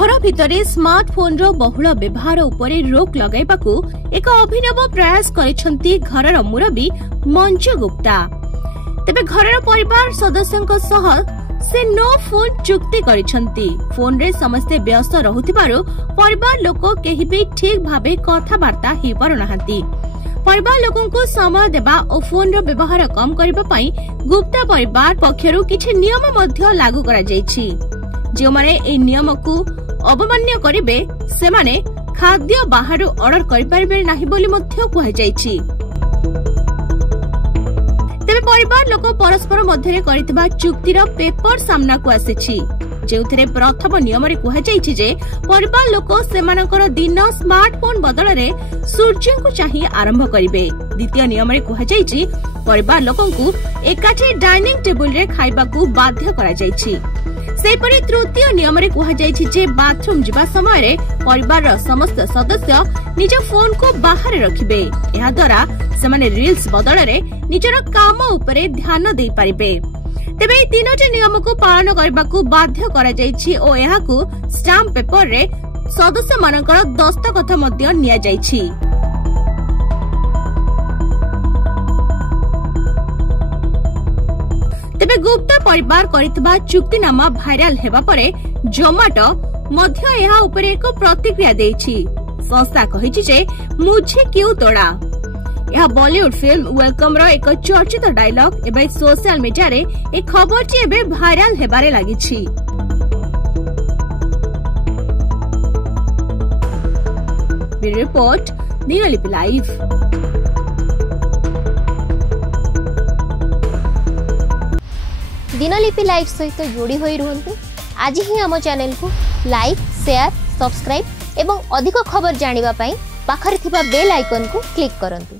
घर भितर स्मार्टफोन रो बहुल व्यवहार उपरे रोक लगाइबाकू एक अभिनव प्रयास करिसेंती घरर मुरबी मंजू गुप्ता। तेबे घरर परिवार सदस्यंक सह से नो फोन चुक्ति करिसेंती। फोन रे समस्ते व्यस्त रहुथिबारु परिवार लोक केही भी ठीक भाबे कथाबार्ता हे पारुनाहांती। परिवार लोकन को समय देबा और फोन रो व्यवहार कम करबा पई गुप्ता परिवार पक्षरु किछि नियम मध्य लागू करा जायछि। जे माने ए नियम को अवमान्य करिवे से माने खाद्य बाहरु ऑर्डर करि परिबे नाही बोली मध्य कहै जायछि। तेबे परिवार लोक परस्पर मध्यरे करितबा चुक्तिर पेपर सामना को आसीछि। जेउथरे प्रथम नियम रे कहै जायछि जे परिवार लोक सेमानकर दिन स्मार्टफोन बदल रे सूर्य को चाहि आरंभ करिवे। द्वितीय नियम रे कहै जायछि परिवार लोकन को एकाठी डाइनिंग टेबल रे खाइबा को बाध्य करा जायछि। सेपरि तृतीय नियम रे कहै जायछि जे बाथरूम जिबा समय रे परिवार रो समस्त सदस्य निज फोन को बाहर रखिबे। एहा द्वारा सेमाने रील्स बदल रे निजर काम उपरे ध्यान देई परिबे। तेबे ए तीनोटी नियम को पालन करबाकू बाध्य करा जायछि ओ एहाकू स्टाम्प पेपर रे सदस्य मानकर दस्तखत मध्य निया जायछि। तेबे गुप्ता परिवार करितबा चुक्तिनामा भाइराल हेबा परे जोमाटो मध्य एहा उपरे एक प्रतिक्रिया देछि। संस्था कहिछि जे मुझे क्यों तोड़ा। यह बॉलीवुड फिल्म वेलकम रो एक चर्चित डायलॉग एबे सोशल मीडिया रे ए खबरटी एबे भाइराल हेबारे लागिछि। Bureau report Dinalipi live. Dinalipi live सहित जोड़ी होई रुहंतु। आज ही आम चैनल को लाइक शेयर सब्सक्राइब एवं अधिक खबर जानिबा पई पाखरे थिबा बेल आइकन को क्लिक करंतु।